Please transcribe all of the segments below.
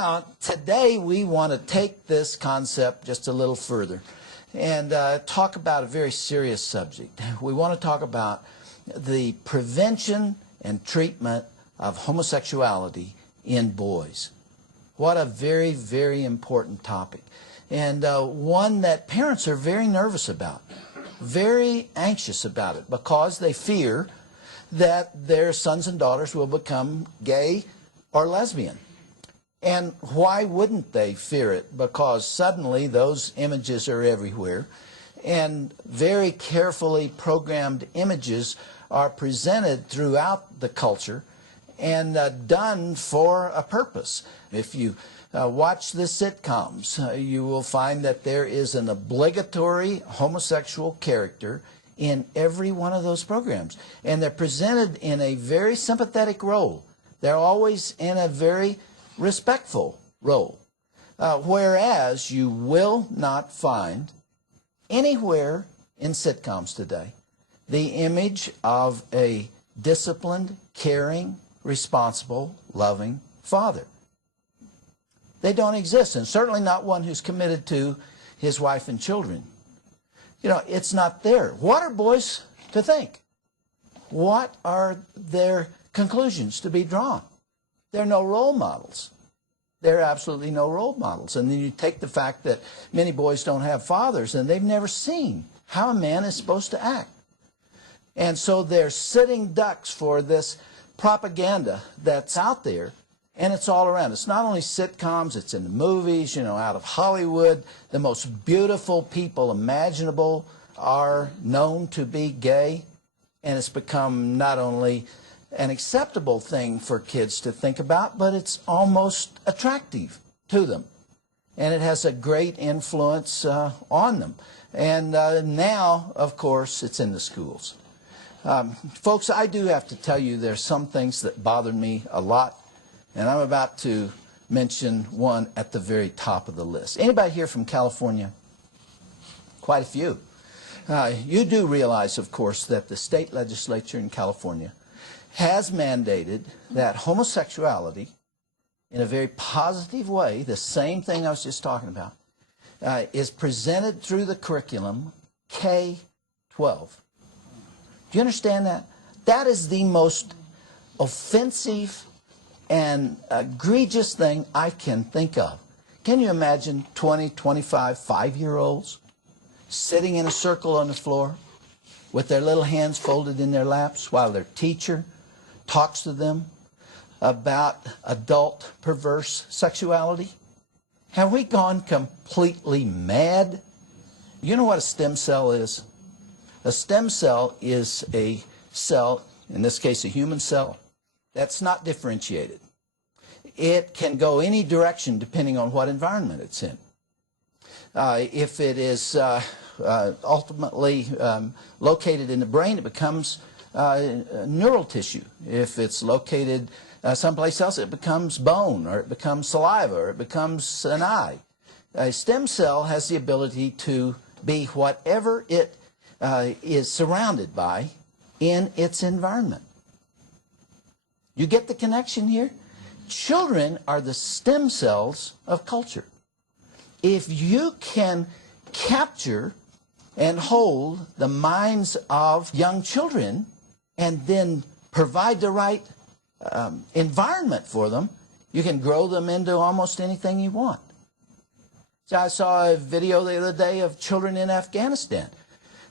Now, today we want to take this concept just a little further and talk about a very serious subject. We want to talk about the prevention and treatment of homosexuality in boys. What a very, very important topic, and one that parents are very nervous about, very anxious about it, because they fear that their sons and daughters will become gay or lesbian. And why wouldn't they fear it? Because suddenly those images are everywhere, and very carefully programmed images are presented throughout the culture and done for a purpose. If you watch the sitcoms, you will find that there is an obligatory homosexual character in every one of those programs. And they're presented in a very sympathetic role. They're always in a very respectful role. Whereas you will not find anywhere in sitcoms today the image of a disciplined, caring, responsible, loving father. They don't exist, and certainly not one who's committed to his wife and children. You know, it's not there. What are boys to think? What are their conclusions to be drawn? There are no role models. There are absolutely no role models. And then you take the fact that many boys don't have fathers, and they've never seen how a man is supposed to act. And so they're sitting ducks for this propaganda that's out there, and it's all around. It's not only sitcoms, it's in the movies, you know, out of Hollywood. The most beautiful people imaginable are known to be gay, and it's become not only an acceptable thing for kids to think about, but it's almost attractive to them. And it has a great influence on them. And now, of course, it's in the schools. Folks, I do have to tell you there's some things that bother me a lot, and I'm about to mention one at the very top of the list. Anybody here from California? Quite a few. You do realize, of course, that the state legislature in California has mandated that homosexuality, in a very positive way, the same thing I was just talking about, is presented through the curriculum K-12. Do you understand that? That is the most offensive and egregious thing I can think of. Can you imagine 20, 25, 5-year-olds sitting in a circle on the floor with their little hands folded in their laps while their teacher talks to them about adult perverse sexuality? Have we gone completely mad? You know what a stem cell is? A stem cell is a cell, in this case a human cell, that's not differentiated. It can go any direction depending on what environment it's in. If it is ultimately located in the brain, it becomes neural tissue. If it's located someplace else, it becomes bone, or it becomes saliva, or it becomes an eye. A stem cell has the ability to be whatever it is surrounded by in its environment. You get the connection here? Children are the stem cells of culture. If you can capture and hold the minds of young children and then provide the right environment for them, you can grow them into almost anything you want. So I saw a video the other day of children in Afghanistan.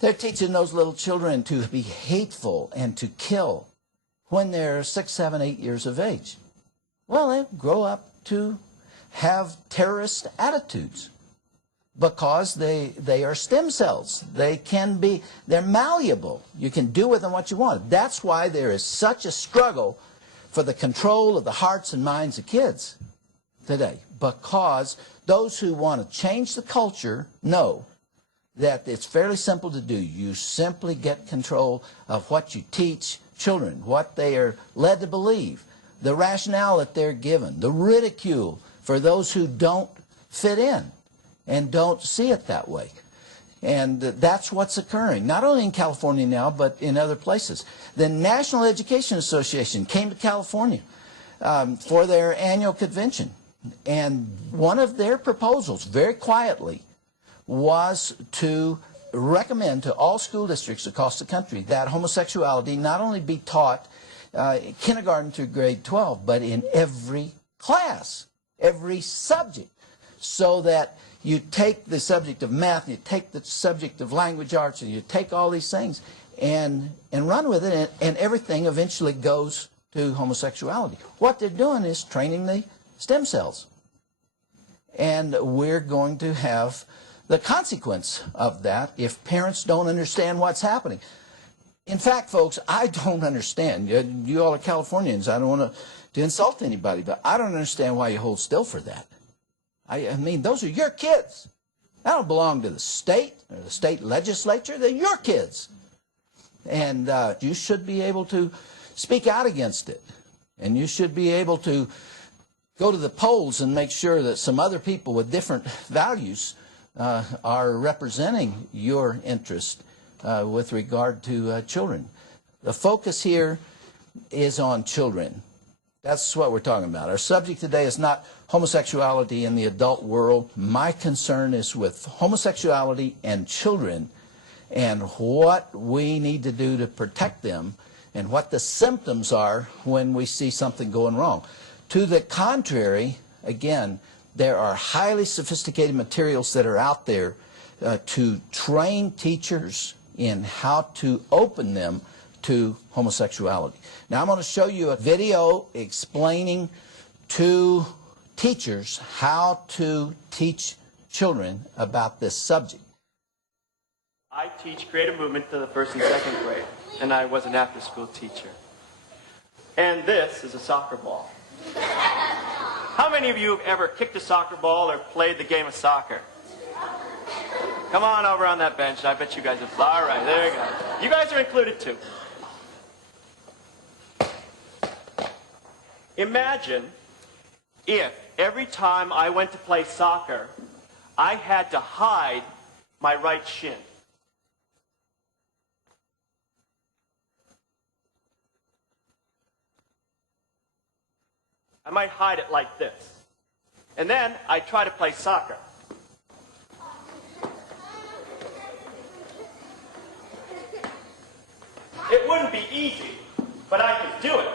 They're teaching those little children to be hateful and to kill when they're 6, 7, 8 years of age. Well, they grow up to have terrorist attitudes because they are stem cells. They're malleable. You can do with them what you want. That's why there is such a struggle for the control of the hearts and minds of kids today, because those who want to change the culture know that it's fairly simple to do. You simply get control of what you teach children, what they are led to believe, the rationale that they're given, the ridicule for those who don't fit in and don't see it that way. And that's what's occurring, not only in California now, but in other places. The National Education Association came to California for their annual convention. And one of their proposals, very quietly, was to recommend to all school districts across the country that homosexuality not only be taught kindergarten through grade 12, but in every class, every subject, so that you take the subject of math, you take the subject of language arts, and you take all these things and run with it, and everything eventually goes to homosexuality. What they're doing is training the stem cells. And we're going to have the consequence of that if parents don't understand what's happening. In fact, folks, I don't understand. You all are Californians. I don't want to insult anybody, but I don't understand why you hold still for that. I mean, those are your kids. They don't belong to the state or the state legislature. They're your kids. And you should be able to speak out against it. And you should be able to go to the polls and make sure that some other people with different values are representing your interest with regard to children. The focus here is on children. That's what we're talking about. Our subject today is not homosexuality in the adult world. My concern is with homosexuality and children and what we need to do to protect them and what the symptoms are when we see something going wrong. To the contrary, again, there are highly sophisticated materials that are out there to train teachers in how to open them to homosexuality. Now I'm going to show you a video explaining to teachers how to teach children about this subject. I teach creative movement to the first and second grade, and I was an after-school teacher. And this is a soccer ball. How many of you have ever kicked a soccer ball or played the game of soccer? Come on over on that bench. I bet you guys have. All right, there you go. You guys are included too. Imagine if every time I went to play soccer, I had to hide my right shin. I might hide it like this. And then I'd try to play soccer. It wouldn't be easy, but I could do it.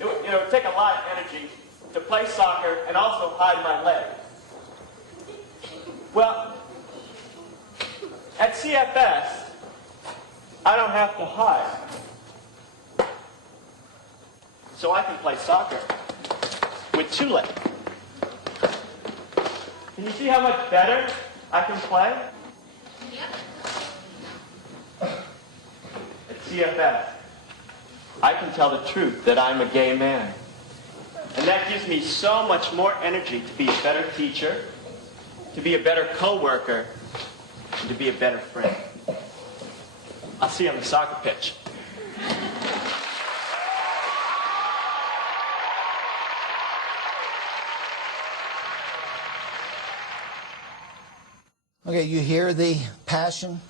It would take a lot of energy to play soccer and also hide my leg. Well, at CFS, I don't have to hide. So I can play soccer with two legs. Can you see how much better I can play? Yep. At CFS, I can tell the truth that I'm a gay man. And that gives me so much more energy to be a better teacher, to be a better co-worker, and to be a better friend. I'll see you on the soccer pitch. Okay, you hear the passion?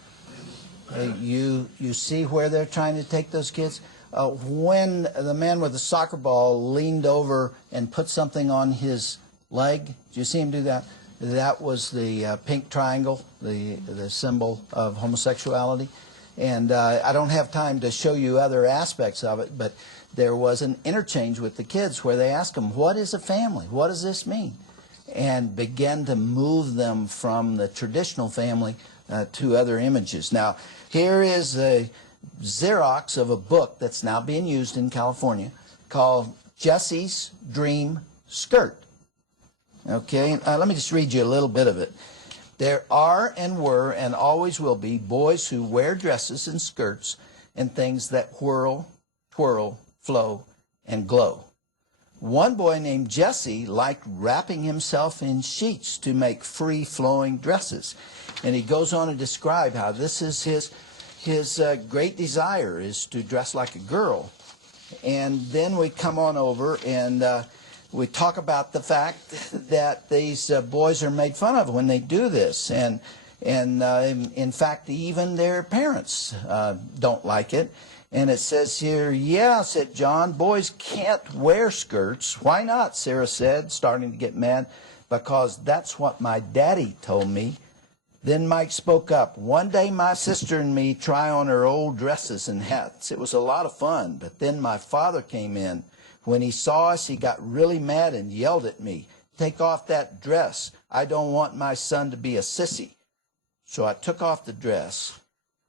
You see where they're trying to take those kids? When the man with the soccer ball leaned over and put something on his leg, did you see him do that? That was the pink triangle, the symbol of homosexuality. And I don't have time to show you other aspects of it, but there was an interchange with the kids where they asked them, what is a family? What does this mean? And began to move them from the traditional family to other images. Now, here is a Xerox of a book that's now being used in California called Jesse's Dream Skirt. Okay, let me just read you a little bit of it. There are and were and always will be boys who wear dresses and skirts and things that whirl, twirl, flow, and glow. One boy named Jesse liked wrapping himself in sheets to make free-flowing dresses. And he goes on to describe how this is his great desire is to dress like a girl. And then we come on over and we talk about the fact that these boys are made fun of when they do this. And in fact, even their parents don't like it. And it says here, "Yeah," said John, "boys can't wear skirts." "Why not?" Sarah said, starting to get mad. "Because that's what my daddy told me." Then Mike spoke up. "One day my sister and me try on our old dresses and hats. It was a lot of fun, but then my father came in. When he saw us, he got really mad and yelled at me, 'Take off that dress. I don't want my son to be a sissy.' So I took off the dress.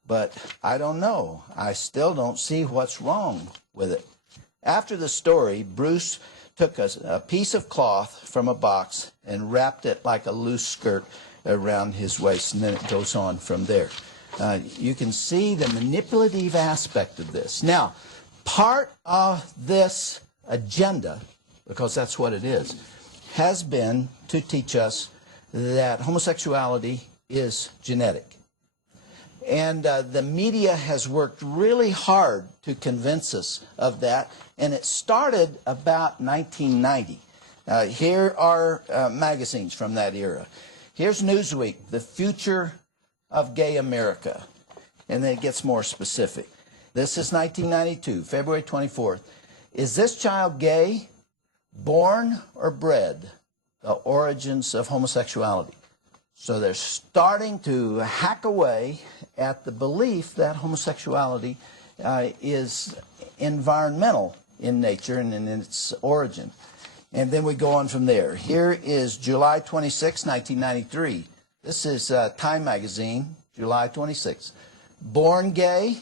But I don't know. I still don't see what's wrong with it." After the story, Bruce took a piece of cloth from a box and wrapped it like a loose skirt around his waist, and then it goes on from there. You can see the manipulative aspect of this. Now, part of this agenda, because that's what it is, has been to teach us that homosexuality is genetic. And the media has worked really hard to convince us of that, and it started about 1990. Here are magazines from that era. Here's Newsweek, "The Future of Gay America," and then it gets more specific. This is 1992, February 24th. "Is this child gay? Born or bred? The origins of homosexuality." So they're starting to hack away at the belief that homosexuality is environmental in nature and in its origin. And then we go on from there. Here is July 26, 1993. This is Time magazine, July 26. "Born gay?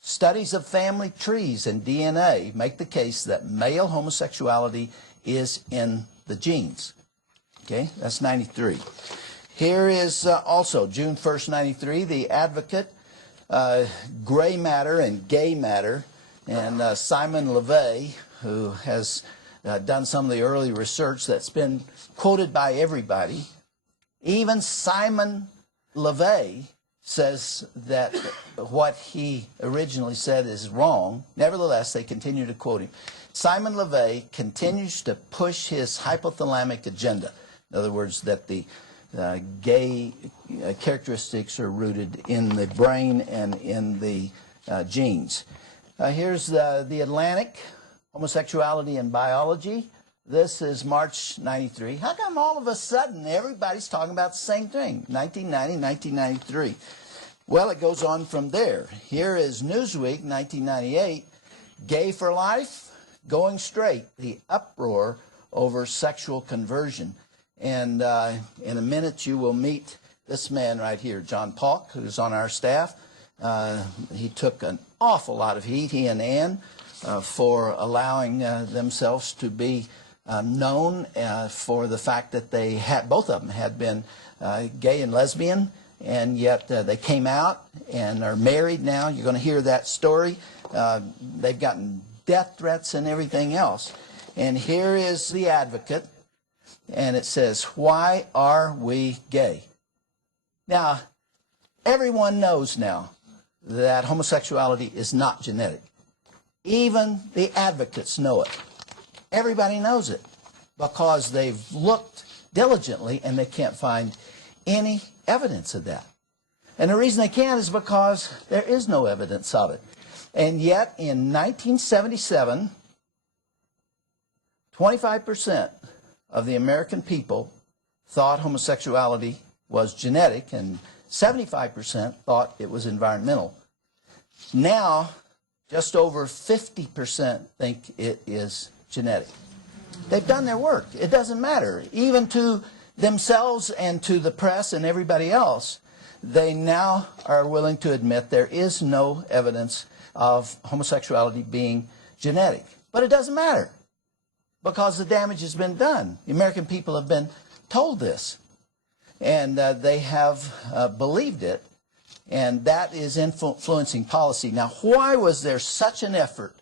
Studies of family trees and DNA make the case that male homosexuality is in the genes." Okay, that's 93. Here is also June 1st, 93, The Advocate, Gray Matter and Gay Matter, and Simon LeVay, who has done some of the early research that's been quoted by everybody. Even Simon LeVay says that what he originally said is wrong. Nevertheless, they continue to quote him. Simon LeVay continues to push his hypothalamic agenda. In other words, that the gay characteristics are rooted in the brain and in the genes. Here's the Atlantic, Homosexuality and Biology. This is March 93. How come all of a sudden everybody's talking about the same thing? 1990, 1993. Well, it goes on from there. Here is Newsweek, 1998. Gay for Life, Going Straight, the uproar over sexual conversion. And in a minute you will meet this man right here, John Polk, who's on our staff. He took an awful lot of heat, he and Ann, for allowing themselves to be known for the fact that they had, both of them had been gay and lesbian, and yet they came out and are married now. You're going to hear that story. They've gotten death threats and everything else. And here is The Advocate, and it says, "Why are we gay?" Now, everyone knows now that homosexuality is not genetic. Even the advocates know it. Everybody knows it because they've looked diligently and they can't find any evidence of that. And the reason they can't is because there is no evidence of it. And yet, in 1977, 25% of the American people thought homosexuality was genetic, and 75% thought it was environmental. Now, just over 50% think it is genetic. They've done their work. It doesn't matter. Even to themselves and to the press and everybody else, they now are willing to admit there is no evidence of homosexuality being genetic. But it doesn't matter because the damage has been done. The American people have been told this, and they have believed it, and that is influencing policy. Now, why was there such an effort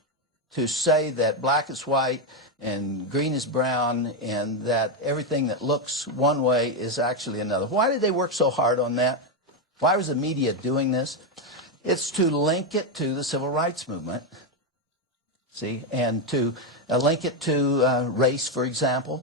to say that black is white and green is brown and that everything that looks one way is actually another? Why did they work so hard on that? Why was the media doing this? It's to link it to the civil rights movement, see, and to link it to race, for example.